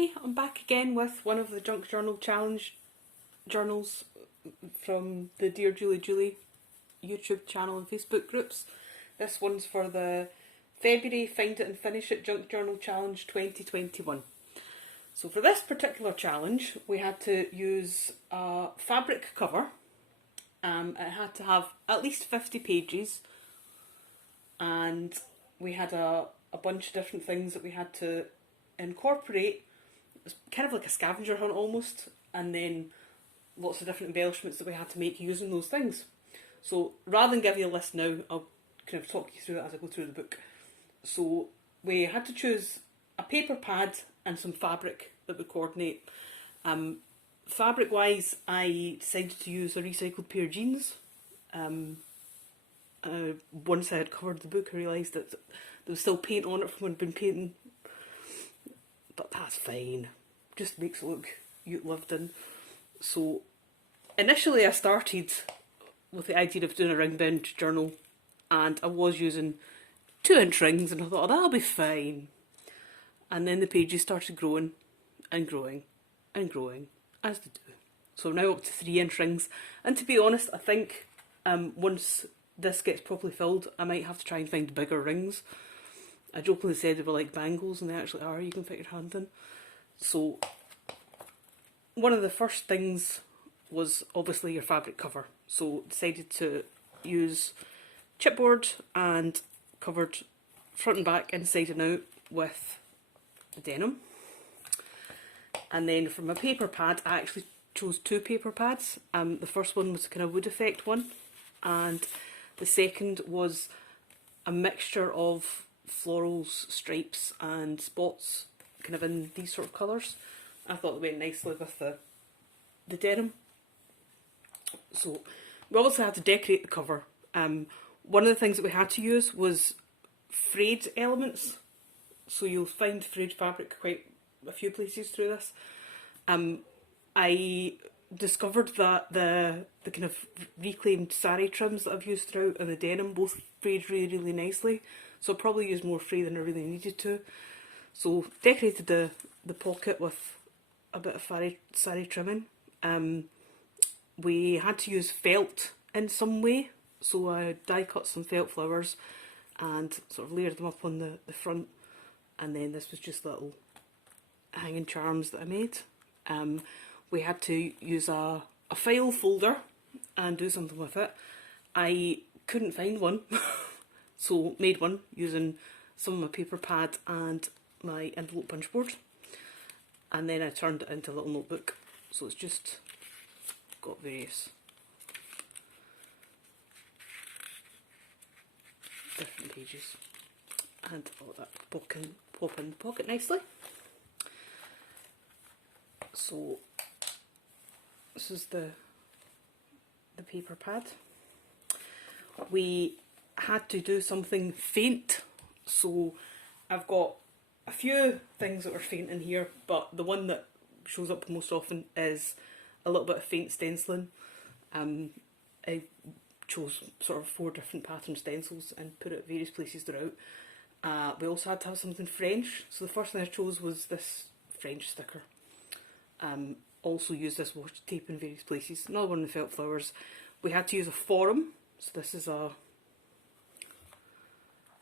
Hi, I'm back again with one of the Junk Journal Challenge journals from the Dear Julie YouTube channel and Facebook groups. This one's for the February Find It and Finish It Junk Journal Challenge 2021. So for this particular challenge we had to use a fabric cover. It had to have at least 50 pages and we had a bunch of different things that we had to incorporate. It was kind of like a scavenger hunt almost, and then lots of different embellishments that we had to make using those things. So rather than give you a list now, I'll kind of talk you through it as I go through the book. So we had to choose a paper pad and some fabric that would coordinate. Fabric wise, I decided to use a recycled pair of jeans. Once I had covered the book I realised that there was still paint on it from when I'd been painting, but that's fine, just makes it look lived in. So initially I started with the idea of doing a ring bound journal, and I was using 2-inch rings, and I thought, oh, that'll be fine. And then the pages started growing and growing and growing, as they do. So I'm now up to 3-inch rings, and to be honest, I think once this gets properly filled I might have to try and find bigger rings. I jokingly said they were like bangles, and they actually are, you can fit your hand in. So one of the first things was obviously your fabric cover. So decided to use chipboard and covered front and back, inside and out, with the denim. And then for my paper pad, I actually chose 2 paper pads. The first one was a kind of wood effect one, and the second was a mixture of florals, stripes and spots, kind of in these sort of colours. I thought it went nicely with the denim. So we obviously had to decorate the cover. One of the things that we had to use was frayed elements. So you'll find frayed fabric quite a few places through this. I discovered that the kind of reclaimed sari trims that I've used throughout and the denim both frayed really nicely. So I probably used more fray than I really needed to. So decorated the pocket with a bit of sari trimming. We had to use felt in some way, so I die cut some felt flowers and sort of layered them up on the front, and then this was just little hanging charms that I made. We had to use a file folder and do something with it. I couldn't find one, so made one using some of my paper pad and my envelope punch board, and then I turned it into a little notebook. So it's just got various different pages, and all that pop in the pocket nicely. So this is the paper pad. We had to do something faint, so I've got a few things that are faint in here, but the one that shows up most often is a little bit of faint stenciling. I chose sort of 4 different pattern stencils and put it at various places throughout. We also had to have something French, so the first thing I chose was this French sticker. Also used this washi tape in various places. Another one of the felt flowers. We had to use a forum, so this is I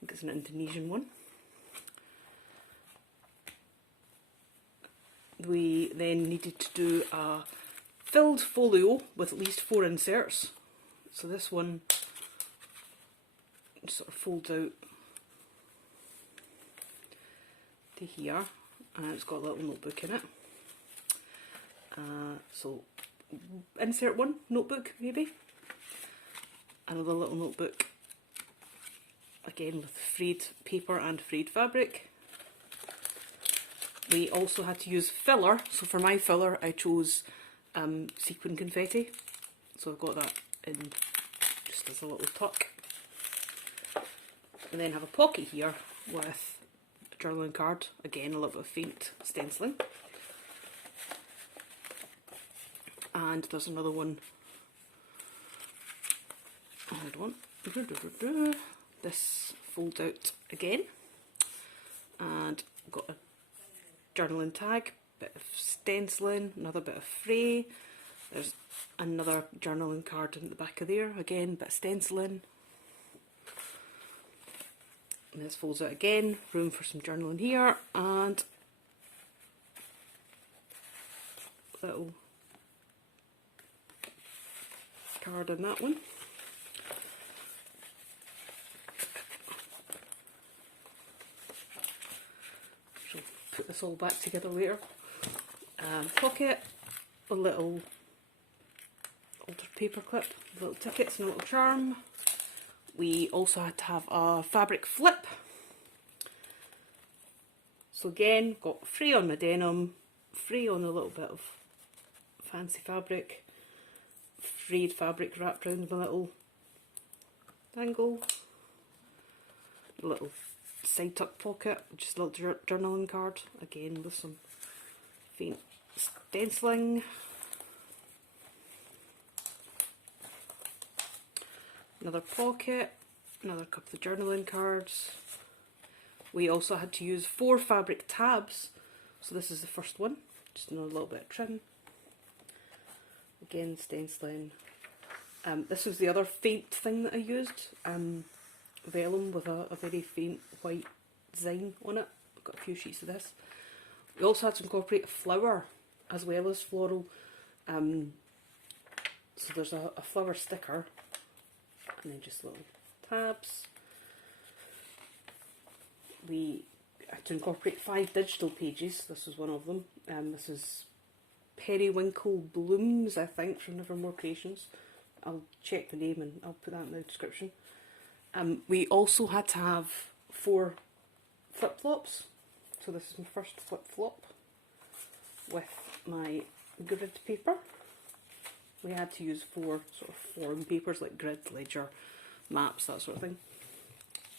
think it's an Indonesian one. We then needed to do a filled folio with at least 4 inserts. So this one sort of folds out to here, and it's got a little notebook in it. So insert 1 notebook maybe. Another little notebook, again with frayed paper and frayed fabric. We also had to use filler, so for my filler I chose sequin confetti, so I've got that in just as a little tuck. And then have a pocket here with a journaling card, again a little bit of faint stenciling. And there's another one, this folds out again, and got a journaling tag bit of stenciling, another bit of Fray. There's another journaling card in the back of there, again, bit of stenciling. And this folds out again, room for some journaling here, and little card in that one. So put this all back together later. Pocket, a little altered paper clip, little tickets and a little charm. We also had to have a fabric flip. So again, got Fray on my denim, Fray on a little bit of fancy fabric, frayed fabric wrapped around my little dangle, a little side tuck pocket, just a little journaling card, again with some faint stenciling. Another pocket, another couple of journaling cards. We also had to use 4 fabric tabs, so this is the first one, just another little bit of trim. Again, stenciling. This was the other faint thing that I used, vellum with a very faint white design on it. I've got a few sheets of this. We also had to incorporate a flower as well as floral, so there's a flower sticker, and then just little tabs. We had to incorporate 5 digital pages. This was one of them. This is Periwinkle Blooms, I think, from Nevermore Creations. I'll check the name and I'll put that in the description. We also had to have 4 flip-flops. So this is my first flip-flop with my grid paper. We had to use 4 sort of form papers like grid, ledger, maps, that sort of thing.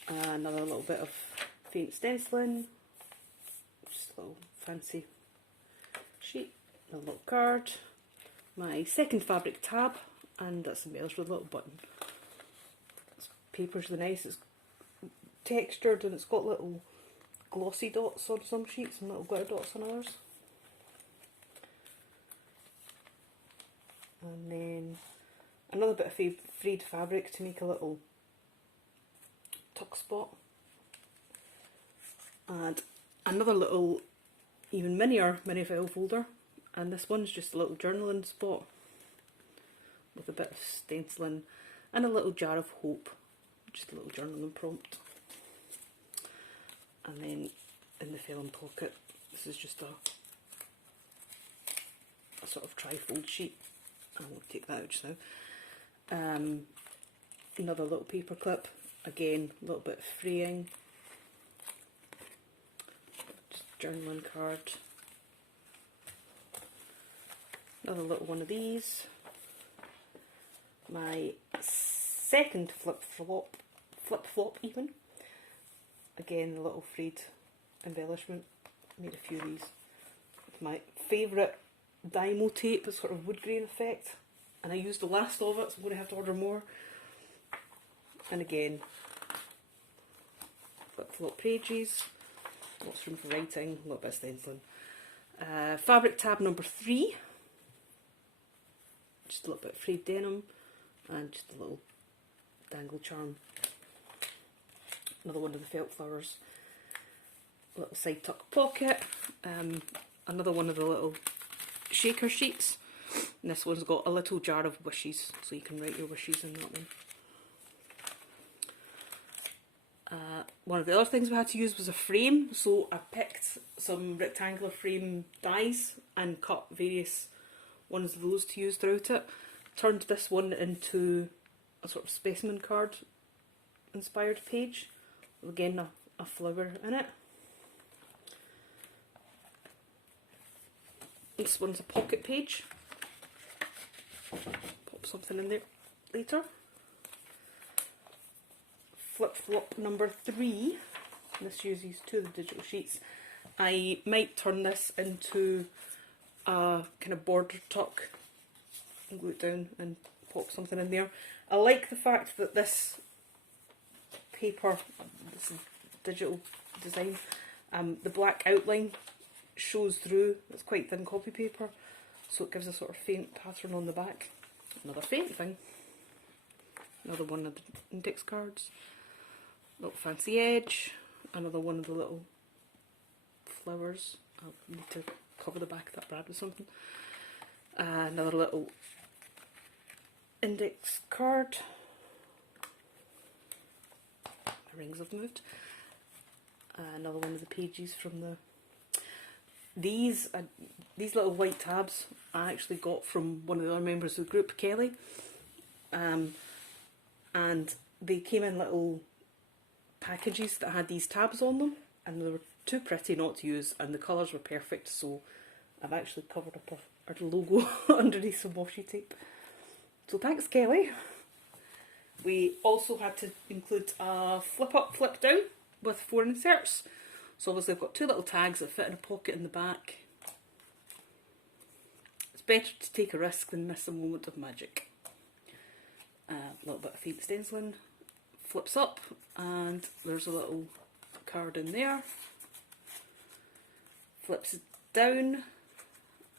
Another little bit of faint stenciling, just a little fancy sheet, a little card, my second fabric tab, and that's embellished with a little button. This paper's really nice, it's textured and it's got little glossy dots on some sheets and little glitter dots on others. And then another bit of frayed fabric to make a little tuck spot. And another little, even minier mini file folder. And this one's just a little journaling spot with a bit of stenciling and a little jar of hope. Just a little journaling prompt. And then in the vellum pocket, this is just a sort of tri-fold sheet. I won't take that out just now. Another little paper clip, again a little bit of fraying, just journaling card, another little one of these, my second flip-flop even, again a little frayed embellishment, made a few of these, my favourite Dymo tape with sort of wood grain effect, and I used the last of it, so I'm going to have to order more. And again, flip-flop pages, lots of room for writing, a little bit of stenciling. Fabric tab number 3, just a little bit of frayed denim, and just a little dangle charm. Another one of the felt flowers, a little side tuck pocket, another one of the little shaker sheets, and this one's got a little jar of wishes, so you can write your wishes in that one. One of the other things we had to use was a frame, so I picked some rectangular frame dies and cut various ones of those to use throughout it. Turned this one into a sort of specimen card inspired page, with again a flower in it. This one's a pocket page. Pop something in there later. Flip-flop number 3. This uses 2 of the digital sheets. I might turn this into a kind of border tuck and glue it down and pop something in there. I like the fact that this paper, this digital design, the black outline shows through. It's quite thin copy paper, so it gives a sort of faint pattern on the back. Another faint thing. Another one of the index cards. Little fancy edge. Another one of the little flowers. I'll need to cover the back of that brad with something. Another little index card. My rings have moved. Another one of the pages from the... These little white tabs I actually got from one of the other members of the group, Kelly. And they came in little packages that had these tabs on them, and they were too pretty not to use, and the colours were perfect, so I've actually covered up our logo underneath some washi tape. So thanks, Kelly. We also had to include a flip up, flip down with 4 inserts. So obviously I've got 2 little tags that fit in a pocket in the back. It's better to take a risk than miss a moment of magic. A little bit of faint stenciling. Flips up, and there's a little card in there. Flips down,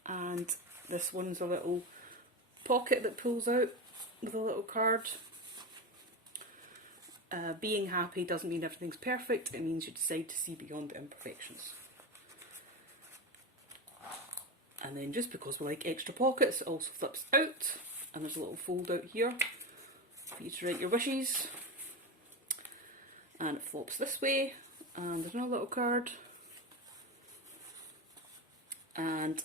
and this one's a little pocket that pulls out with a little card. Being happy doesn't mean everything's perfect, it means you decide to see beyond the imperfections. And then just because we like extra pockets, it also flips out, and there's a little fold out here for you to write your wishes. And it flops this way, and there's another little card. And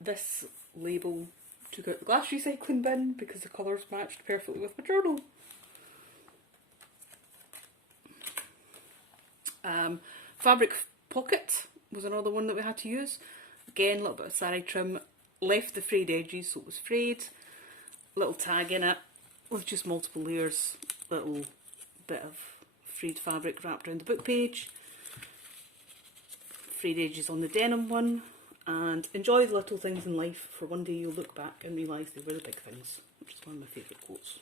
this label took out the glass recycling bin because the colours matched perfectly with my journal. Fabric pocket was another one that we had to use. Again, a little bit of sari trim, left the frayed edges so it was frayed. Little tag in it with just multiple layers, little bit of frayed fabric wrapped around the book page. Frayed edges on the denim one, and enjoy the little things in life, for one day you'll look back and realise they were the big things, which is one of my favourite quotes.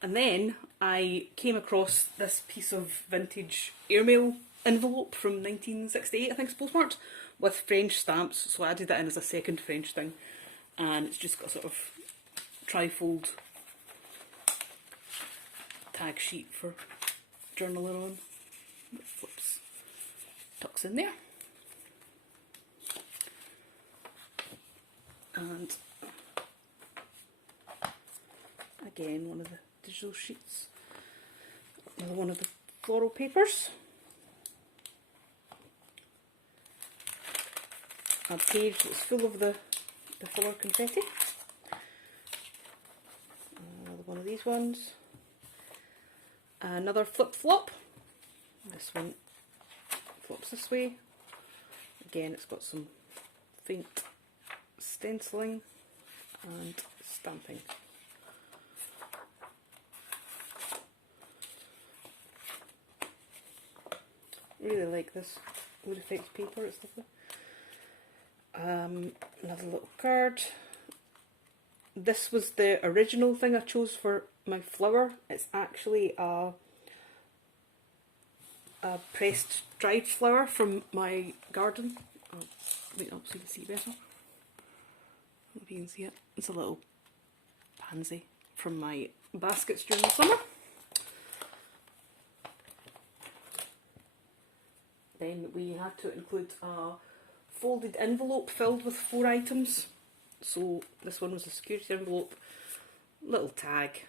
And then I came across this piece of vintage airmail envelope from 1968, I think it's postmarked, with French stamps, so I added that in as a second French thing, and it's just got a sort of trifold tag sheet for journaling on. It flips, tucks in there. And again, one of the digital sheets. Another one of the floral papers. A page that's full of the filler confetti. Another one of these ones. Another flip flop. This one flops this way. Again, it's got some faint stenciling and stamping. Really like this wood effects paper, it's lovely. Another little card. This was the original thing I chose for my flower. It's actually a pressed dried flower from my garden. I'll light up so you can see better. I don't know if you can see it. It's a little pansy from my baskets during the summer. Then we had to include a folded envelope filled with 4 items. So this one was a security envelope, little tag,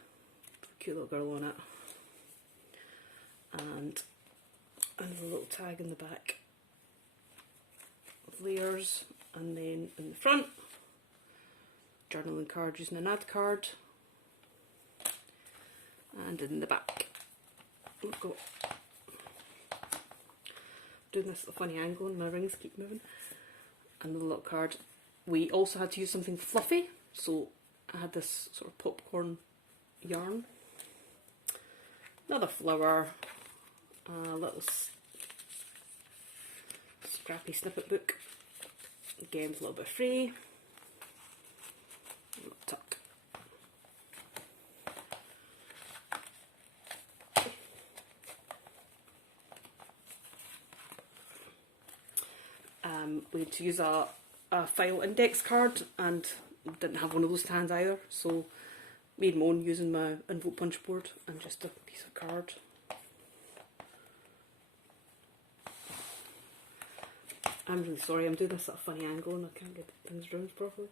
cute little girl on it, and another little tag in the back of layers, and then in the front, journaling card using an ad card, and in the back, we've got, doing this at a funny angle and my rings keep moving, and the little card. We also had to use something fluffy, so I had this sort of popcorn yarn. Another flower, a little scrappy snippet book, again with a little bit of Fray, a little tuck. we had to use a file index card and didn't have one of those to hand either, so made my own using my envelope punch board and just a piece of card. I'm really sorry, I'm doing this at a funny angle and I can't get things round properly.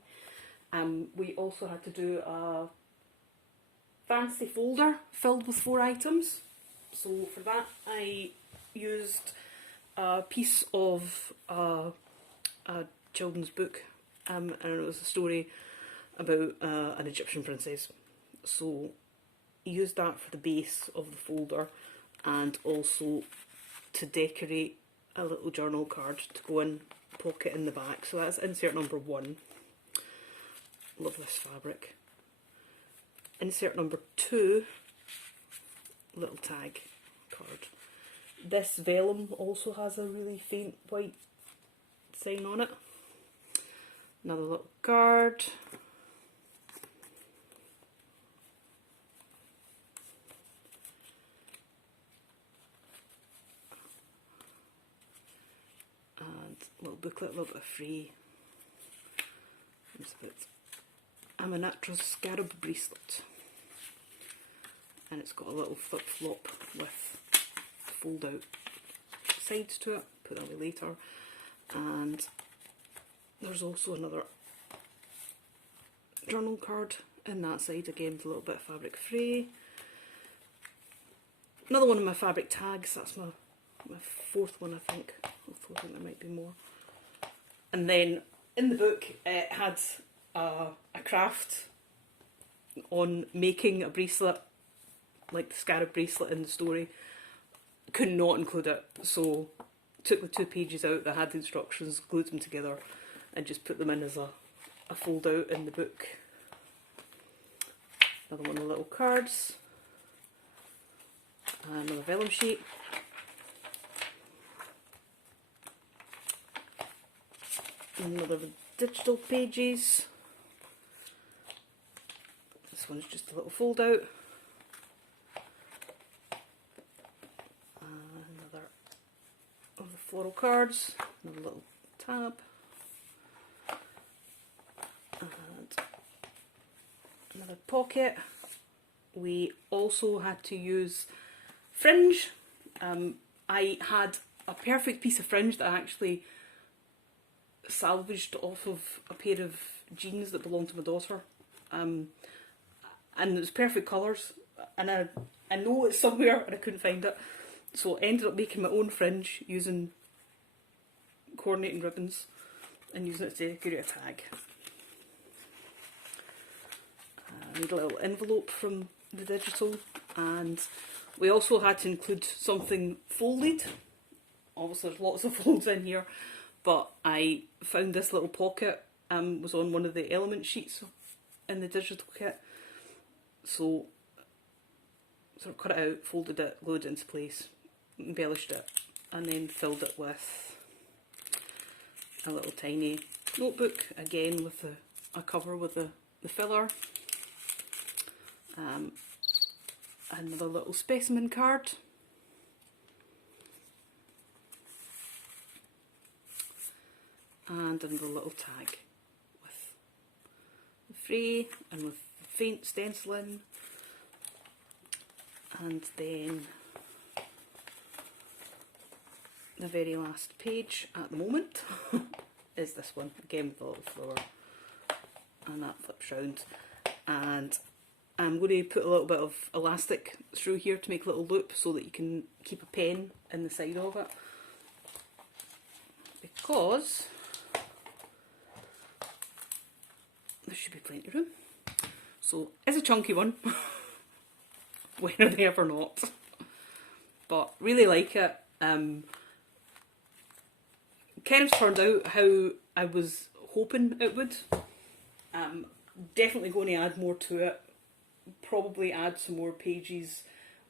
We also had to do a fancy folder filled with 4 items. So for that I used a piece of a children's book, and it was a story about an Egyptian princess. So I used that for the base of the folder and also to decorate a little journal card to go in pocket in the back. So that's insert number 1. Love this fabric. Insert number 2, little tag card. This vellum also has a really faint white sign on it. Another little card. And a little booklet, a little bit of Fray. I'm a natural scarab bracelet. And it's got a little flip flop with fold out sides to it. Put that away later. And there's also another journal card in that side, again with a little bit of fabric Fray. Another one of my fabric tags, that's my 4th one I think. Although I think there might be more. And then in the book it had a craft on making a bracelet, like the scarab bracelet in the story. Could not include it, so took the 2 pages out that had the instructions, glued them together and just put them in as a fold out in the book. Another one of the little cards. Another vellum sheet. Another of the digital pages. This one's just a little fold out. Another of the floral cards. Another little tab. And another pocket. We also had to use Fringe. I had a perfect piece of fringe that I actually salvaged off of a pair of jeans that belonged to my daughter. And it was perfect colours, and I know it's somewhere and I couldn't find it. So I ended up making my own fringe using coordinating ribbons and using it to decorate a tag. I made a little envelope from the digital, and we also had to include something folded. Obviously there's lots of folds in here, but I found this little pocket, was on one of the element sheets in the digital kit. So sort of cut it out, folded it, glued it into place, embellished it, and then filled it with a little tiny notebook, again with a cover with the filler. Another little specimen card. And another little tag with the Fray and with faint stenciling. And then the very last page at the moment is this one, again with the little flower. And that flips round. And I'm going to put a little bit of elastic through here to make a little loop so that you can keep a pen in the side of it. Because there should be plenty of room. So it's a chunky one. When are they ever not? But really like it. Kind of turned out how I was hoping it would. Definitely going to add more to it. Probably add some more pages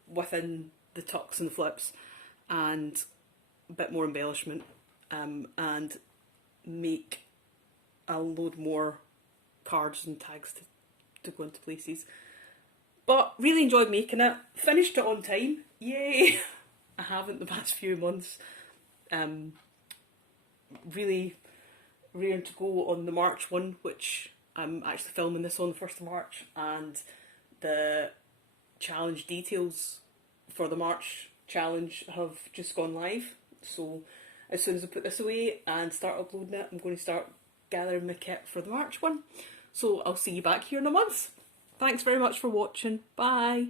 within the tucks and the flips, and a bit more embellishment, and make a load more cards and tags to go into places. But really enjoyed making it. Finished it on time. Yay! I haven't the past few months. Really rearing to go on the March one, which I'm actually filming this on the 1st of March, and the challenge details for the March challenge have just gone live. So as soon as I put this away and start uploading it, I'm going to start gathering my kit for the March one. So I'll see you back here in a month. Thanks very much for watching. Bye!